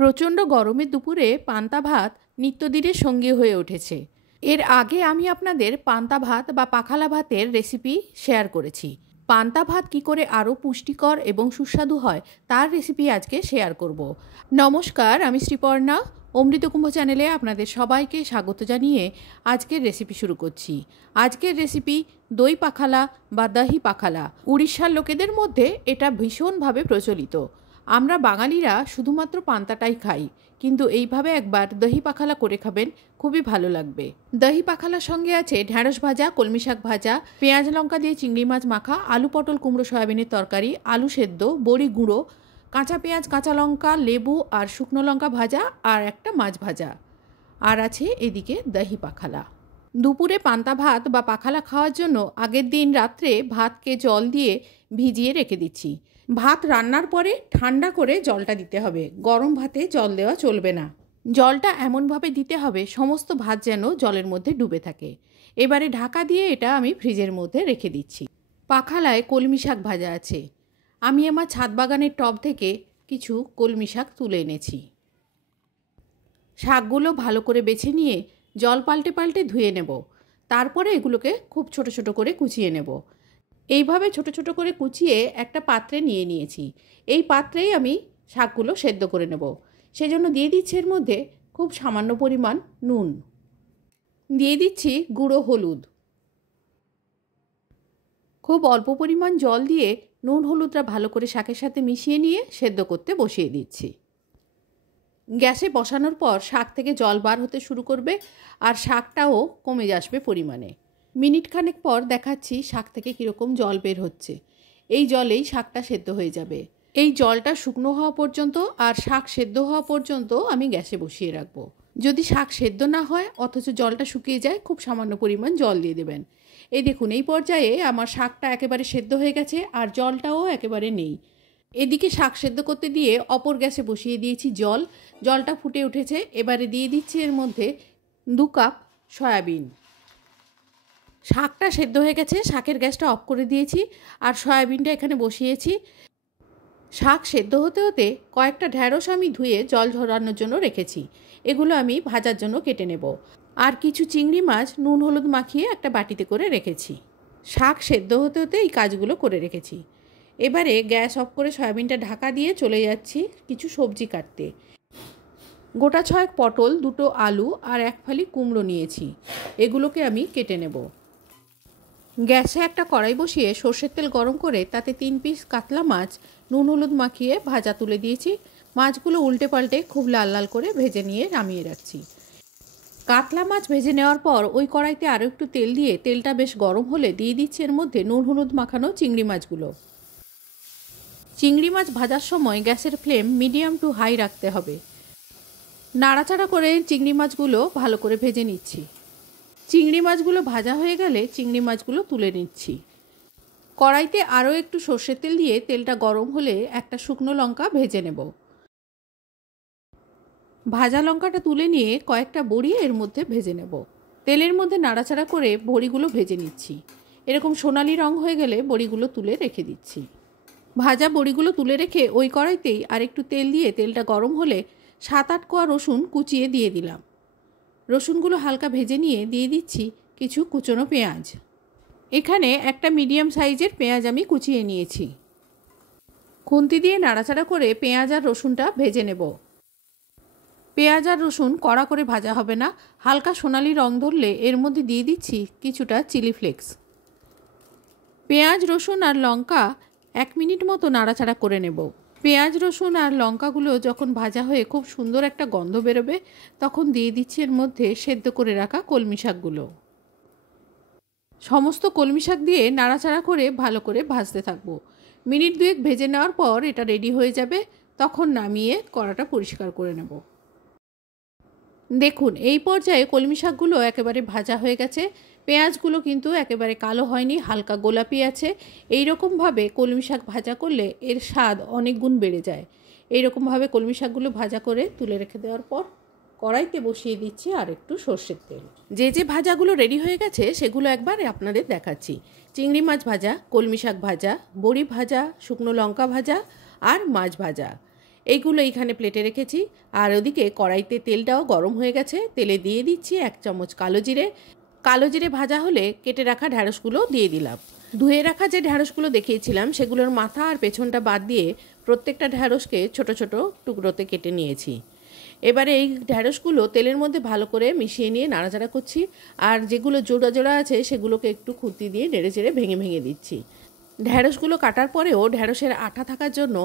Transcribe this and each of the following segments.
প্রচণ্ড গরমের দুপুরে পান্তা ভাত নিত্যদিনের সঙ্গী হয়ে উঠেছে। এর আগে আমি আপনাদের পান্তা ভাত বা পাখালা ভাতের রেসিপি শেয়ার করেছি। পান্তা ভাত কী করে আরও পুষ্টিকর এবং সুস্বাদু হয় তার রেসিপি আজকে শেয়ার করব। নমস্কার, আমি শ্রীপর্ণা। অমৃতকুম্ভ চ্যানেলে আপনাদের সবাইকে স্বাগত জানিয়ে আজকের রেসিপি শুরু করছি। আজকের রেসিপি দই পাখালা বা দহি পাখালা। উড়িষ্যার লোকেদের মধ্যে এটা ভীষণভাবে প্রচলিত। আমরা বাঙালিরা শুধুমাত্র পান্তাটাই খাই, কিন্তু এইভাবে একবার দহি পাখালা করে খাবেন, খুবই ভালো লাগবে। দহি পাখালার সঙ্গে আছে ঢ্যাঁড়স ভাজা, কলমি শাক ভাজা, পেঁয়াজ লঙ্কা দিয়ে চিংড়ি মাছ মাখা, আলু পটল কুমড়ো সয়াবিনের তরকারি, আলু সেদ্ধ, বড়ি গুঁড়ো, কাঁচা পেঁয়াজ, কাঁচা লঙ্কা, লেবু আর শুকনো লঙ্কা ভাজা, আর একটা মাছ ভাজা। আর আছে এদিকে দহি পাখালা। দুপুরে পান্তা ভাত বা পাখালা খাওয়ার জন্য আগের দিন রাত্রে ভাতকে জল দিয়ে ভিজিয়ে রেখে দিচ্ছি। ভাত রান্নার পরে ঠান্ডা করে জলটা দিতে হবে, গরম ভাতে জল দেওয়া চলবে না। জলটা এমনভাবে দিতে হবে সমস্ত ভাত যেন জলের মধ্যে ডুবে থাকে। এবারে ঢাকা দিয়ে এটা আমি ফ্রিজের মধ্যে রেখে দিচ্ছি। পাখালায় কলমি শাক ভাজা আছে। আমি আমার ছাদ বাগানের টব থেকে কিছু কলমি শাক তুলে এনেছি। শাকগুলো ভালো করে বেছে নিয়ে জল পাল্টে পাল্টে ধুয়ে নেব। তারপরে এগুলোকে খুব ছোট ছোট করে কুচিয়ে নেব। এইভাবে ছোট ছোট করে কুচিয়ে একটা পাত্রে নিয়ে নিয়েছি। এই পাত্রেই আমি শাকগুলো সেদ্ধ করে নেব। সেজন্য দিয়ে দিচ্ছি এর মধ্যে খুব সামান্য পরিমাণ নুন, দিয়ে দিচ্ছি গুঁড়ো হলুদ। খুব অল্প পরিমাণ জল দিয়ে নুন হলুদটা ভালো করে শাকের সাথে মিশিয়ে নিয়ে সেদ্ধ করতে বসিয়ে দিচ্ছি। গ্যাসে বসানোর পর শাক থেকে জল বার হতে শুরু করবে আর শাকটাও কমে আসবে পরিমাণে। মিনিট খানেক পর দেখাচ্ছি শাক থেকে কীরকম জল বের হচ্ছে। এই জলেই শাকটা সেদ্ধ হয়ে যাবে। এই জলটা শুকনো হওয়া পর্যন্ত আর শাক সেদ্ধ হওয়া পর্যন্ত আমি গ্যাসে বসিয়ে রাখবো। যদি শাক সেদ্ধ না হয় অথচ জলটা শুকিয়ে যায়, খুব সামান্য পরিমাণ জল দিয়ে দেবেন। এই দেখুন, এই পর্যায়ে আমার শাকটা একেবারে সেদ্ধ হয়ে গেছে আর জলটাও একেবারে নেই। এদিকে শাক সেদ্ধ করতে দিয়ে অপর গ্যাসে বসিয়ে দিয়েছি জল। জলটা ফুটে উঠেছে। এবারে দিয়ে দিচ্ছি এর মধ্যে 2 কাপ সয়াবিন। শাকটা সেদ্ধ হয়ে গেছে, শাকের গ্যাসটা অফ করে দিয়েছি আর সয়াবিনটা এখানে বসিয়েছি। শাক সেদ্ধ হতে হতে কয়েকটা ঢ্যাঁড়স আমি ধুয়ে জল ঝরানোর জন্য রেখেছি। এগুলো আমি ভাজার জন্য কেটে নেব। আর কিছু চিংড়ি মাছ নুন হলুদ মাখিয়ে একটা বাটিতে করে রেখেছি। শাক সেদ্ধ হতে হতে এই কাজগুলো করে রেখেছি। এবারে গ্যাস অফ করে সয়াবিনটা ঢাকা দিয়ে চলে যাচ্ছি কিছু সবজি কাটতে। গোটা 6 পটল, 2টো আলু আর 1 ফালি কুমড়ো নিয়েছি। এগুলোকে আমি কেটে নেব। গ্যাসে একটা কড়াই বসিয়ে সর্ষের তেল গরম করে তাতে 3 পিস কাতলা মাছ নুন হলুদ মাখিয়ে ভাজা তুলে দিয়েছি। মাছগুলো উল্টে পাল্টে খুব লাল লাল করে ভেজে নিয়ে নামিয়ে রাখছি। কাতলা মাছ ভেজে নেওয়ার পর ওই কড়াইতে আরও একটু তেল দিয়ে তেলটা বেশ গরম হলে দিয়ে দিচ্ছি এর মধ্যে নুন হলুদ মাখানো চিংড়ি মাছগুলো। চিংড়ি মাছ ভাজার সময় গ্যাসের ফ্লেম মিডিয়াম টু হাই রাখতে হবে। নাড়াচাড়া করে চিংড়ি মাছগুলো ভালো করে ভেজে নিচ্ছি। চিংড়ি মাছগুলো ভাজা হয়ে গেলে চিংড়ি মাছগুলো তুলে নিচ্ছি। কড়াইতে আরও একটু সর্ষের তেল দিয়ে তেলটা গরম হলে একটা শুকনো লঙ্কা ভেজে নেব। ভাজা লঙ্কাটা তুলে নিয়ে কয়েকটা বড়ি এর মধ্যে ভেজে নেব। তেলের মধ্যে নাড়াচাড়া করে বড়িগুলো ভেজে নিচ্ছি। এরকম সোনালি রং হয়ে গেলে বড়িগুলো তুলে রেখে দিচ্ছি। ভাজা বড়িগুলো তুলে রেখে ওই কড়াইতেই আর একটু তেল দিয়ে তেলটা গরম হলে 7-8 কোয়া রসুন কুচিয়ে দিয়ে দিলাম। রসুনগুলো হালকা ভেজে নিয়ে দিয়ে দিচ্ছি কিছু কুচনো পেঁয়াজ। এখানে একটা মিডিয়াম সাইজের পেঁয়াজ আমি কুচিয়ে নিয়েছি। খুন্তি দিয়ে নাড়াচাড়া করে পেঁয়াজ আর রসুনটা ভেজে নেব। পেঁয়াজ আর রসুন কড়া করে ভাজা হবে না, হালকা সোনালি রং ধরলে এর মধ্যে দিয়ে দিচ্ছি কিছুটা চিলি ফ্লেক্স। পেঁয়াজ, রসুন আর লঙ্কা 1 মিনিট মতো নাড়াচাড়া করে নেব। পেঁয়াজ, রসুন আর লঙ্কাগুলো যখন ভাজা হয়ে খুব সুন্দর একটা গন্ধ বেরোবে তখন দিয়ে দিচ্ছি এর মধ্যে সেদ্ধ করে রাখা কলমি শাকগুলো। সমস্ত কলমি শাক দিয়ে নাড়াচাড়া করে ভালো করে ভাজতে থাকবো। মিনিট 2 ভেজে নেওয়ার পর এটা রেডি হয়ে যাবে। তখন নামিয়ে কড়াটা পরিষ্কার করে নেব। দেখুন, এই পর্যায়ে কলমি শাকগুলো একেবারে ভাজা হয়ে গেছে। পেঁয়াজগুলো কিন্তু একেবারে কালো হয়নি, হালকা গোলাপি আছে। এই রকমভাবে কলমি শাক ভাজা করলে এর স্বাদ অনেক গুণ বেড়ে যায়। এই রকমভাবে কলমি শাকগুলো ভাজা করে তুলে রেখে দেওয়ার পর কড়াইতে বসিয়ে দিচ্ছি আর একটু সর্ষের তেল। যে ভাজাগুলো রেডি হয়ে গেছে সেগুলো একবার আপনাদের দেখাচ্ছি। চিংড়ি মাছ ভাজা, কলমি শাক ভাজা, বড়ি ভাজা, শুকনো লঙ্কা ভাজা আর মাছ ভাজা। এইগুলো এইখানে প্লেটে রেখেছি। আর ওদিকে কড়াইতে তেলটাও গরম হয়ে গেছে। তেলে দিয়ে দিচ্ছি 1 চামচ কালো জিরে। কালো জিরে ভাজা হলে কেটে রাখা ঢ্যাঁড়সগুলো দিয়ে দিলাম। ধুয়ে রাখা যে ঢ্যাঁড়সগুলো দেখিয়েছিলাম সেগুলোর মাথা আর পেছনটা বাদ দিয়ে প্রত্যেকটা ঢ্যাঁড়সকে ছোট ছোট টুকরোতে কেটে নিয়েছি। এবারে এই ঢ্যাঁড়সগুলো তেলের মধ্যে ভালো করে মিশিয়ে নিয়ে নাড়াচাড়া করছি। আর যেগুলো জোড়া জোড়া আছে সেগুলোকে একটু খুন্তি দিয়ে নেড়ে চেড়ে ভেঙে ভেঙে দিচ্ছি। ঢ্যাঁড়সগুলো কাটার পরেও ঢ্যাঁড়সের আঠা থাকার জন্য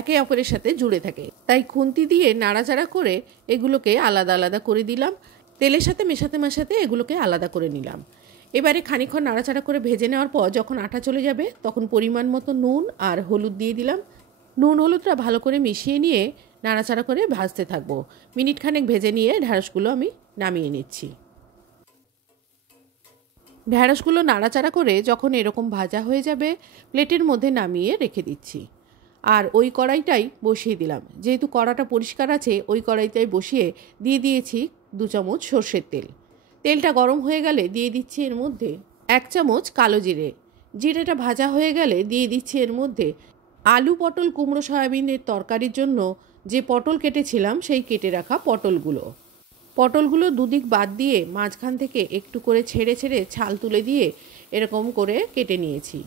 একে অপরের সাথে জুড়ে থাকে, তাই খুন্তি দিয়ে নাড়াচাড়া করে এগুলোকে আলাদা আলাদা করে দিলাম। তেলের সাথে মেশাতে মেশাতে এগুলোকে আলাদা করে নিলাম। এবারে খানিকক্ষণ নাড়াচাড়া করে ভেজে নেওয়ার পর যখন আঠা চলে যাবে তখন পরিমাণ মতো নুন আর হলুদ দিয়ে দিলাম। নুন হলুদটা ভালো করে মিশিয়ে নিয়ে নাড়াচাড়া করে ভাজতে থাকবো। মিনিট খানেক ভেজে নিয়ে ঢ্যাঁড়সগুলো আমি নামিয়ে নিচ্ছি। ঢ্যাঁড়সগুলো নাড়াচাড়া করে যখন এরকম ভাজা হয়ে যাবে প্লেটের মধ্যে নামিয়ে রেখে দিচ্ছি। আর ওই কড়াইটাই বসিয়ে দিলাম। যেহেতু কড়াটা পরিষ্কার আছে ওই কড়াইটাই বসিয়ে দিয়ে দিয়েছি 2 চামচ সর্ষের তেল। তেলটা গরম হয়ে গেলে দিয়ে দিচ্ছি এর মধ্যে 1 চামচ কালো জিরে। জিরেটা ভাজা হয়ে গেলে দিয়ে দিচ্ছি এর মধ্যে আলু পটল কুমড়ো সয়াবিনের তরকারির জন্য যে পটল কেটেছিলাম সেই কেটে রাখা পটলগুলো দুদিক বাদ দিয়ে মাঝখান থেকে একটু করে ছেড়ে ছেড়ে ছাল তুলে দিয়ে এরকম করে কেটে নিয়েছি।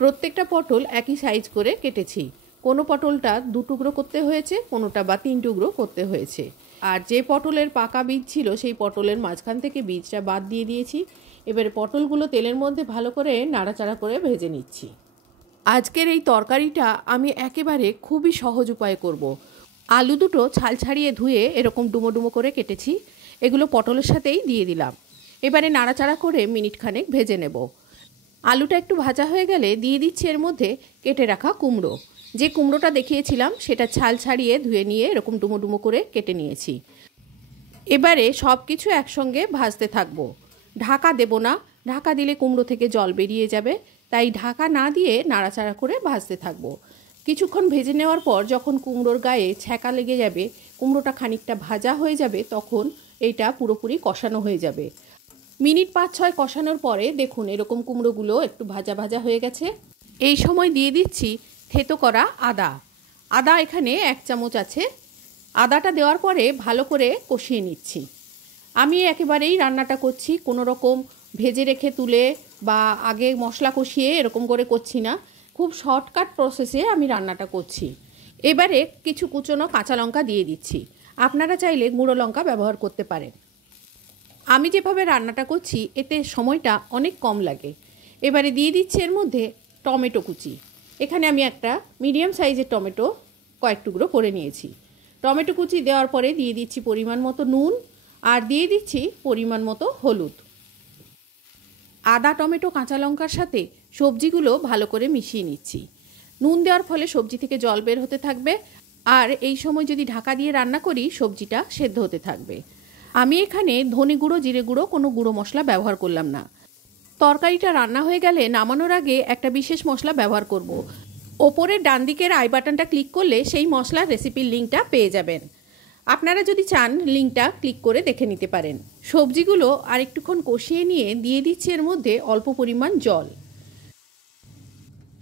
প্রত্যেকটা পটল একই সাইজ করে কেটেছি। কোনো পটলটা 2 টুকরো করতে হয়েছে, কোনোটা বা 3 টুকরো করতে হয়েছে। আর যে পটলের পাকা বীজ ছিল সেই পটলের মাঝখান থেকে বীজটা বাদ দিয়ে দিয়েছি। এবারে পটলগুলো তেলের মধ্যে ভালো করে নাড়াচাড়া করে ভেজে নিচ্ছি। আজকের এই তরকারিটা আমি একেবারে খুবই সহজ উপায়ে করব। আলু দুটো ছাল ছাড়িয়ে ধুয়ে এরকম ডুমো ডুমো করে কেটেছি, এগুলো পটলের সাথেই দিয়ে দিলাম। এবারে নাড়াচাড়া করে মিনিট খানেক ভেজে নেব। আলুটা একটু ভাজা হয়ে গেলে দিয়ে দিচ্ছি এর মধ্যে কেটে রাখা কুমড়ো। যে কুমড়োটা দেখিয়েছিলাম সেটা ছাল ছাড়িয়ে ধুয়ে নিয়ে এরকম ডুমো ডুমো করে কেটে নিয়েছি। এবারে সব কিছু একসঙ্গে ভাজতে থাকবো। ঢাকা দেব না, ঢাকা দিলে কুমড়ো থেকে জল বেরিয়ে যাবে, তাই ঢাকা না দিয়ে নাড়াচাড়া করে ভাজতে থাকবো। কিছুক্ষণ ভেজে নেওয়ার পর যখন কুমড়োর গায়ে ছ্যাঁকা লেগে যাবে, কুমড়োটা খানিকটা ভাজা হয়ে যাবে, তখন এইটা পুরোপুরি কষানো হয়ে যাবে। মিনিট 5-6 কষানোর পরে দেখুন এরকম কুমড়োগুলো একটু ভাজা ভাজা হয়ে গেছে। এই সময় দিয়ে দিচ্ছি থেতো করা আদা এখানে 1 চামচ আছে। আদাটা দেওয়ার পরে ভালো করে কষিয়ে নিচ্ছি। আমি একেবারেই রান্নাটা করছি কোনো রকম ভেজে রেখে তুলে বা আগে মশলা কষিয়ে এরকম করে করছি না, খুব শর্টকাট প্রসেসে আমি রান্নাটা করছি। এবারে কিছু কুচনো কাঁচা লঙ্কা দিয়ে দিচ্ছি। আপনারা চাইলে গুঁড়ো লঙ্কা ব্যবহার করতে পারেন। আমি যেভাবে রান্নাটা করছি এতে সময়টা অনেক কম লাগে। এবারে দিয়ে দিচ্ছি এর মধ্যে টমেটো কুচি। এখানে আমি একটা মিডিয়াম সাইজের টমেটো কয়েক টুকরো করে নিয়েছি। টমেটো কুচি দেওয়ার পরে দিয়ে দিচ্ছি পরিমাণ মতো নুন আর দিয়ে দিচ্ছি পরিমাণ মতো হলুদ। আদা টমেটো কাঁচা লঙ্কার সাথে সবজিগুলো ভালো করে মিশিয়ে নিচ্ছি। নুন দেওয়ার ফলে সবজি থেকে জল বের হতে থাকবে, আর এই সময় যদি ঢাকা দিয়ে রান্না করি সবজিটা সেদ্ধ হতে থাকবে। আমি এখানে ধনে গুঁড়ো জিরে গুঁড়ো কোনো গুঁড়ো মশলা ব্যবহার করলাম না। তরকারিটা রান্না হয়ে গেলে নামানোর আগে একটা বিশেষ মশলা ব্যবহার করব। ওপরের ডান দিকের আই বাটনটা ক্লিক করলে সেই মশলার রেসিপির লিঙ্কটা পেয়ে যাবেন। আপনারা যদি চান লিঙ্কটা ক্লিক করে দেখে নিতে পারেন। সবজিগুলো আর একটুক্ষণ কষিয়ে নিয়ে দিয়ে দিচ্ছি এর মধ্যে অল্প পরিমাণ জল।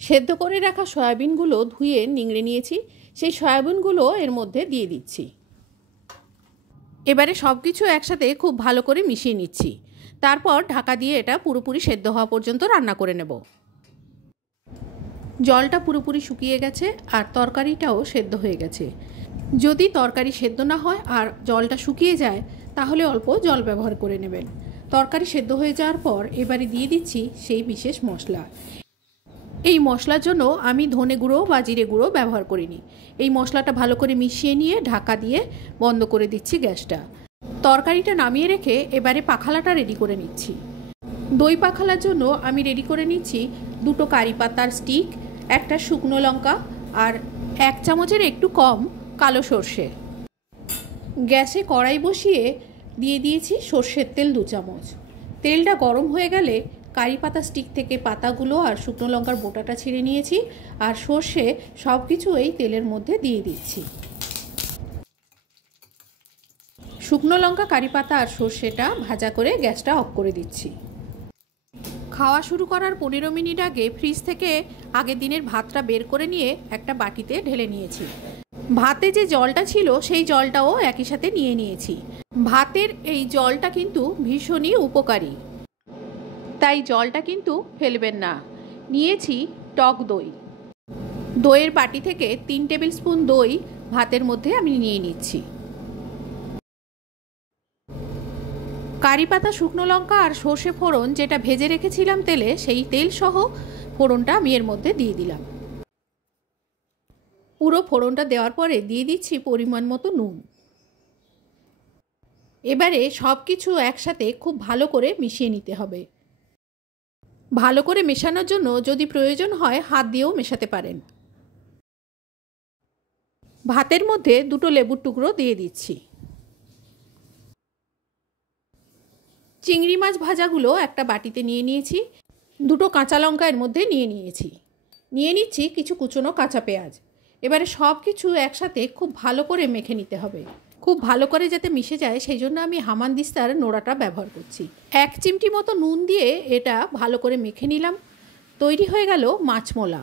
সেদ্ধ করে রাখা সয়াবিনগুলো ধুয়ে নিংড়ে নিয়েছি, সেই সয়াবিনগুলো এর মধ্যে দিয়ে দিচ্ছি। এবারে সব কিছু একসাথে খুব ভালো করে মিশিয়ে নিচ্ছি। তারপর ঢাকা দিয়ে এটা পুরোপুরি সেদ্ধ হওয়া পর্যন্ত রান্না করে নেব। জলটা পুরোপুরি শুকিয়ে গেছে আর তরকারিটাও সেদ্ধ হয়ে গেছে। যদি তরকারি সেদ্ধ না হয় আর জলটা শুকিয়ে যায় তাহলে অল্প জল ব্যবহার করে নেবেন। তরকারি সেদ্ধ হয়ে যাওয়ার পর এবারে দিয়ে দিচ্ছি সেই বিশেষ মশলা। এই মশলার জন্য আমি ধনে গুঁড়ো বা জিরে গুঁড়ো ব্যবহার করিনি। এই মশলাটা ভালো করে মিশিয়ে নিয়ে ঢাকা দিয়ে বন্ধ করে দিচ্ছি গ্যাসটা। তরকারিটা নামিয়ে রেখে এবারে পাখালাটা রেডি করে নিচ্ছি। দই পাখালার জন্য আমি রেডি করে নিচ্ছি 2টো কারি পাতার স্টিক, একটা শুকনো লঙ্কা আর 1 চামচের একটু কম কালো সর্ষে। গ্যাসে কড়াই বসিয়ে দিয়ে দিয়েছি সর্ষের তেল 2 চামচ। তেলটা গরম হয়ে গেলে কারি পাতা স্টিক থেকে পাতাগুলো আর শুকনো লঙ্কার বোটাটা ছিঁড়ে নিয়েছি আর সর্ষে সব কিছু এই তেলের মধ্যে দিয়ে দিচ্ছি। শুকনো লঙ্কা কারি পাতা আর সর্ষেটা ভাজা করে গ্যাসটা অফ করে দিচ্ছি। খাওয়া শুরু করার 15 মিনিট আগে ফ্রিজ থেকে আগের দিনের ভাতটা বের করে নিয়ে একটা বাটিতে ঢেলে নিয়েছি। ভাতে যে জলটা ছিল সেই জলটাও একই সাথে নিয়ে নিয়েছি। ভাতের এই জলটা কিন্তু ভীষণই উপকারী, তাই জলটা কিন্তু ফেলবেন না। নিয়েছি টক দই। দইয়ের বাটি থেকে 3 টেবিল স্পুন দই ভাতের মধ্যে আমি নিয়ে নিচ্ছি। কারি পাতা, শুকনো লঙ্কা আর সর্ষে ফোড়ন যেটা ভেজে রেখেছিলাম তেলে, সেই তেল সহ ফোড়নটা আমি এর মধ্যে দিয়ে দিলাম। পুরো ফোড়নটা দেওয়ার পরে দিয়ে দিচ্ছি পরিমাণ মতো নুন। এবারে সব কিছু একসাথে খুব ভালো করে মিশিয়ে নিতে হবে। ভালো করে মেশানোর জন্য যদি প্রয়োজন হয় হাত দিয়েও মেশাতে পারেন। ভাতের মধ্যে 2টো লেবুর টুকরো দিয়ে দিচ্ছি। চিংড়ি মাছ ভাজাগুলো একটা বাটিতে নিয়ে নিয়েছি। 2টো কাঁচা লঙ্কা এর মধ্যে নিয়ে নিয়েছি। নিয়ে নিচ্ছি কিছু কুচনো কাঁচা পেঁয়াজ। এবারে সব কিছু একসাথে খুব ভালো করে মেখে নিতে হবে। খুব ভালো করে যাতে মিশে যায় সেই জন্য আমি হামানদিস্তার নোড়াটা ব্যবহার করছি। 1 চিমটি মতো নুন দিয়ে এটা ভালো করে মেখে নিলাম। তৈরি হয়ে গেল মাছমোলা।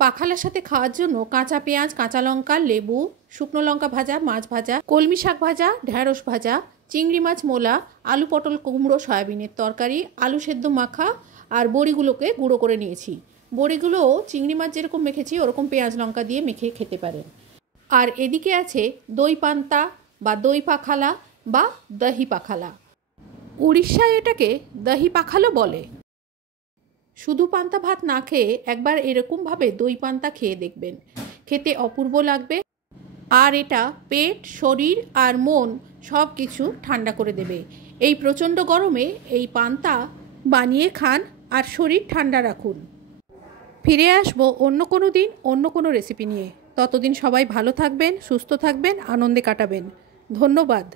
পাখালার সাথে খাওয়ার জন্য কাঁচা পেঁয়াজ, কাঁচা লঙ্কা, লেবু, শুকনো লঙ্কা ভাজা, মাছ ভাজা, কলমি শাক ভাজা, ঢ্যাঁড়স ভাজা, চিংড়ি মাছ মোলা, আলু পটল কুমড়ো সয়াবিনের তরকারি, আলু সেদ্ধ মাখা আর বড়িগুলোকে গুঁড়ো করে নিয়েছি। বড়িগুলোও চিংড়ি মাছ যেরকম মেখেছি ওরকম পেঁয়াজ লঙ্কা দিয়ে মেখে খেতে পারেন। আর এদিকে আছে দই পান্তা বা দই পাখালা বা দহি পাখালা। উড়িষ্যায় এটাকে দহি পাখালো বলে। শুধু পান্তা ভাত না খেয়ে একবার এরকমভাবে দই পান্তা খেয়ে দেখবেন, খেতে অপূর্ব লাগবে। আর এটা পেট, শরীর আর মন সব কিছু ঠান্ডা করে দেবে। এই প্রচণ্ড গরমে এই পান্তা বানিয়ে খান আর শরীর ঠান্ডা রাখুন। ফিরে আসবো অন্য কোনো দিন অন্য কোনো রেসিপি নিয়ে। ততদিন সবাই ভালো থাকবেন, সুস্থ থাকবেন, আনন্দে কাটাবেন। ধন্যবাদ।